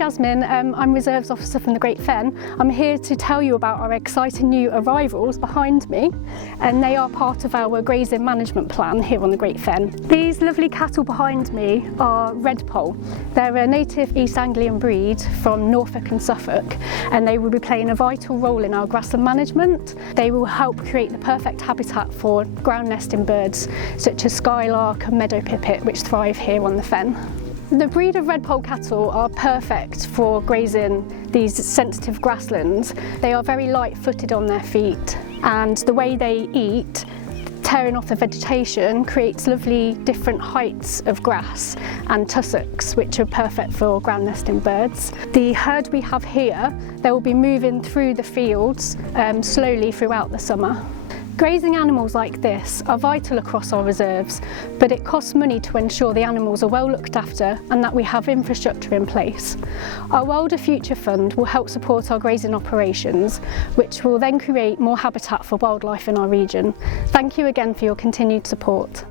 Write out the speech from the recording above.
Jasmine, I'm Reserves Officer from the Great Fen. I'm here to tell you about our exciting new arrivals behind me, and they are part of our grazing management plan here on the Great Fen. These lovely cattle behind me are red poll. They're a native East Anglian breed from Norfolk and Suffolk, and they will be playing a vital role in our grassland management. They will help create the perfect habitat for ground nesting birds such as skylark and meadow pipit, which thrive here on the fen. The breed of red poll cattle are perfect for grazing these sensitive grasslands. They are very light-footed on their feet, and the way they eat, tearing off the vegetation, creates lovely different heights of grass and tussocks, which are perfect for ground nesting birds. The herd we have here, they will be moving through the fields slowly throughout the summer. Grazing animals like this are vital across our reserves, but it costs money to ensure the animals are well looked after and that we have infrastructure in place. Our Wilder Future Fund will help support our grazing operations, which will then create more habitat for wildlife in our region. Thank you again for your continued support.